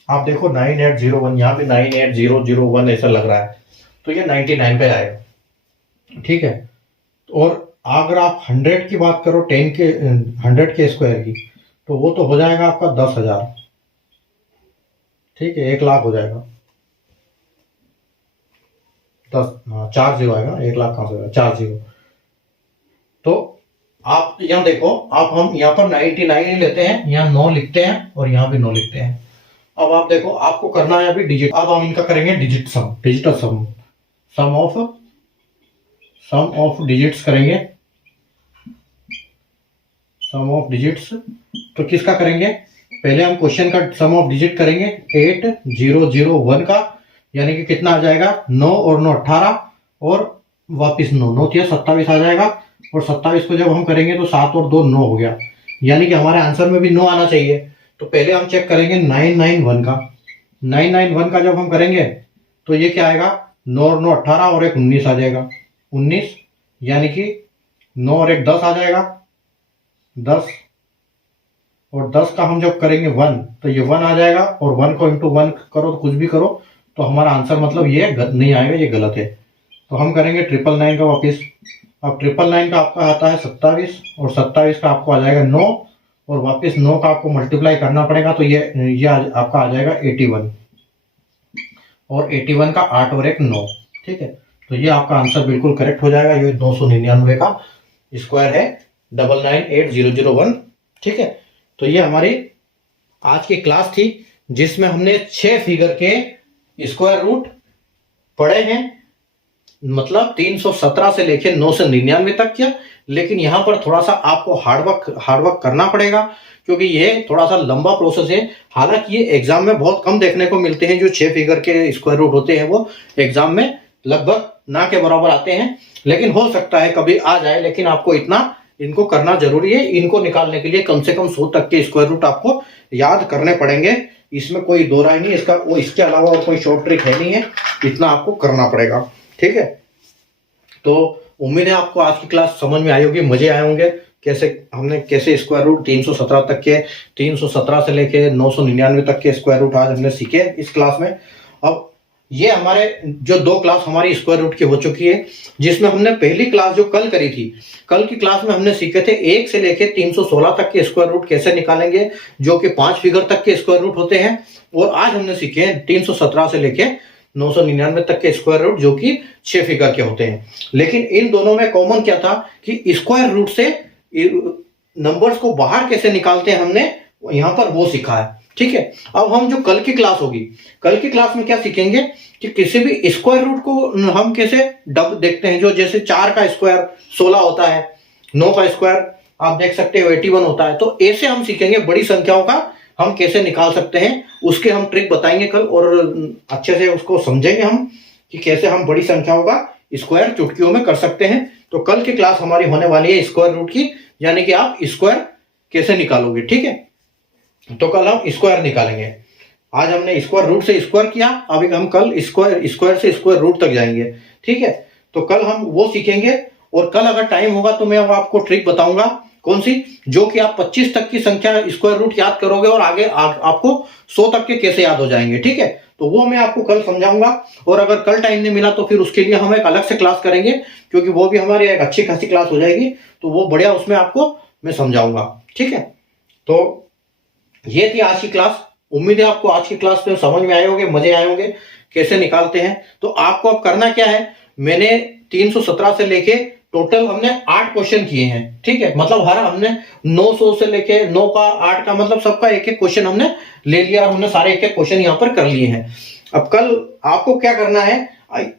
आप देखो 9801, यहाँ पे 98001 ऐसा लग रहा है, तो ये 99 पे आएगा। ठीक है, और अगर आप 100 की बात करो, 100 के स्क्वायर की, तो वो तो हो जाएगा आपका 10,000। ठीक है, 1,00,000 हो जाएगा। 4 0 आएगा, 1,00,000 कहां से आएगा, 4 0। तो आप यहां देखो, आप हम यहाँ पर 99 ही लेते हैं, यहाँ 9 लिखते हैं और यहाँ भी 9 लिखते हैं। अब आप देखो, आपको करना है अभी डिजिट। अब हम इनका करेंगे digit sum, digital sum, sum of digits करेंगे। सम ऑफ डिजिट्स तो किसका करेंगे, पहले हम क्वेश्चन का सम ऑफ डिजिट करेंगे 8001 का, यानी कि कितना आ जाएगा, 9 और 9 18 और वापिस 9 9 या 27 आ जाएगा। और 27 को जब हम करेंगे तो 7 और 2 9 हो गया, यानी कि हमारे आंसर में भी 9 आना चाहिए। तो पहले हम चेक करेंगे 991 का। 991 का जब हम करेंगे तो ये क्या आएगा, 9 और 9 18 और एक 19 आ जाएगा, 19, यानी कि 9 और एक 10 आ जाएगा, 10, और 10 का हम जब करेंगे 1 तो ये 1 आ जाएगा, और 1 को इंटू 1 करो तो कुछ भी करो तो हमारा आंसर मतलब ये नहीं आएगा, ये गलत है। तो हम करेंगे 999 का वापिस। अब 999 का आपका आता है 27, और 27 का आपको आ जाएगा 9, और वापस 9 का आपको मल्टीप्लाई करना पड़ेगा, तो ये आपका आ जाएगा 81, और 81 का 8 और एक 9। ठीक है, तो ये आपका आंसर बिल्कुल करेक्ट हो जाएगा। ये 299 का स्क्वायर है 998001। ठीक है, तो ये हमारी आज की क्लास थी जिसमें हमने 6 फिगर के स्क्वायर रूट पढ़े हैं, मतलब 317 से लेके 999 तक किया। लेकिन यहां पर थोड़ा सा आपको हार्डवर्क करना पड़ेगा, क्योंकि ये थोड़ा सा लंबा प्रोसेस है। हालांकि ये एग्जाम में बहुत कम देखने को मिलते हैं, जो 6 फिगर के स्क्वायर रूट होते हैं वो एग्जाम में लगभग ना के बराबर आते हैं, लेकिन हो सकता है कभी आ जाए। लेकिन आपको इनको करना जरूरी है। इनको निकालने के लिए कम से कम 100 तक के स्क्वायर रूट आपको याद करने पड़ेंगे, इसमें कोई दो राय नहीं। इसके अलावा और कोई शॉर्ट ट्रिक है नहीं है, इतना आपको करना पड़ेगा। ठीक है, तो उम्मीद है आपको आज की क्लास समझ में आई होगी, मजे आए होंगे। कैसे स्क्वायर रूट 317 तक के, 317 से लेके 999 तक के स्क्वायर रूट आज हमने सीखे इस क्लास में। अब ये हमारे जो 2 क्लास हमारी स्क्वायर रूट की हो चुकी है, जिसमें हमने पहली क्लास जो कल करी थी, कल की क्लास में हमने सीखे थे 1 से लेके 316 तक के स्क्वायर रूट कैसे निकालेंगे, जो कि 5 फिगर तक के स्क्वायर रूट होते हैं। और आज हमने सीखे 317 से लेके 999 तक के स्क्वायर रूट, जो कि 6 फिगर के होते हैं। लेकिन इन दोनों में कॉमन क्या था कि स्क्वायर रूट से नंबर्स को बाहर कैसे निकालते हैं, हमने यहां पर वो सीखा है। ठीक है। अब हम जो कल की क्लास होगी, कल की क्लास में क्या सीखेंगे कि किसी भी स्क्वायर रूट को हम कैसे डब देखते हैं। जो जैसे 4 का स्क्वायर 16 होता है, 9 का स्क्वायर आप देख सकते हो 81 होता है। तो ऐसे हम सीखेंगे बड़ी संख्याओं का हम कैसे निकाल सकते हैं, उसके हम ट्रिक बताएंगे कल, और अच्छे से उसको समझेंगे हम कि कैसे हम बड़ी संख्याओं का स्क्वायर चुटकियों में कर सकते हैं। तो कल की क्लास हमारी होने वाली है स्क्वायर रूट की, यानी कि आप स्क्वायर कैसे निकालोगे, ठीक है। तो कल हम स्क्वायर निकालेंगे। आज हमने स्क्वायर रूट से स्क्वायर किया, अभी हम कल स्क्वायर से स्क्वायर रूट तक जाएंगे, ठीक है। तो कल हम वो सीखेंगे, और कल अगर टाइम होगा तो मैं आपको ट्रिक बताऊंगा कौन सी, जो कि आप 25 तक की संख्या स्क्वायर रूट याद करोगे और आगे आपको 100 तक के कैसे याद हो जाएंगे, ठीक है। तो वो मैं आपको कल समझाऊंगा, और अगर कल टाइम नहीं मिला तो फिर उसके लिए हम एक अलग से क्लास करेंगे, क्योंकि वो भी हमारी एक अच्छी खासी क्लास हो जाएगी। तो वो बढ़िया उसमें आपको मैं समझाऊंगा, ठीक है। तो ये थी आज की क्लास। उम्मीद है आपको आज की क्लास में समझ में आए होंगे, मजे आए होंगे कैसे निकालते हैं। तो आपको अब करना क्या है, मैंने 317 से लेके टोटल हमने 8 क्वेश्चन किए हैं, ठीक है। मतलब हर हमने 900 से लेके 9 का 8 का मतलब सबका एक एक क्वेश्चन हमने ले लिया, और हमने सारे एक एक क्वेश्चन यहाँ पर कर लिए हैं। अब कल आपको क्या करना है,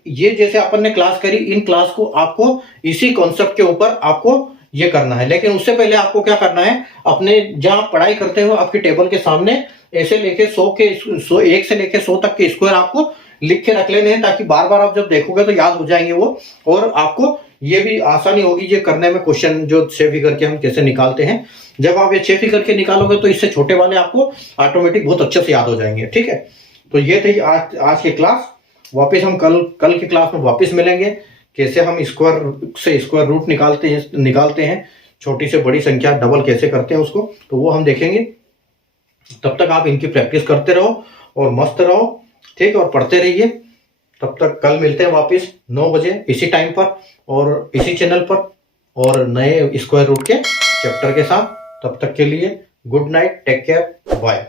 ये जैसे अपन ने क्लास करी, इन क्लास को आपको इसी कॉन्सेप्ट के ऊपर आपको ये करना है। लेकिन उससे पहले आपको क्या करना है, अपने जहां पढ़ाई करते हो आपके टेबल के सामने ऐसे लेके 1 से लेके 100 तक के स्क्वायर आपको लिख के रख लेने हैं, ताकि बार बार आप जब देखोगे तो याद हो जाएंगे वो, और आपको ये भी आसानी होगी ये करने में। क्वेश्चन जो 6 फिगर के हम कैसे निकालते हैं, जब आप ये 6 फिगर के निकालोगे तो इससे छोटे वाले आपको ऑटोमेटिक बहुत अच्छे से याद हो जाएंगे, ठीक है। तो ये थी आज की क्लास। वापिस हम कल की क्लास में वापिस मिलेंगे, कैसे हम स्क्वायर से स्क्वायर रूट निकालते हैं, छोटी से बड़ी संख्या डबल कैसे करते हैं उसको, तो वो हम देखेंगे। तब तक आप इनकी प्रैक्टिस करते रहो और मस्त रहो, ठीक है, और पढ़ते रहिए। तब तक कल मिलते हैं वापस 9 बजे इसी टाइम पर और इसी चैनल पर, और नए स्क्वायर रूट के चैप्टर के साथ। तब तक के लिए good night, take care, bye.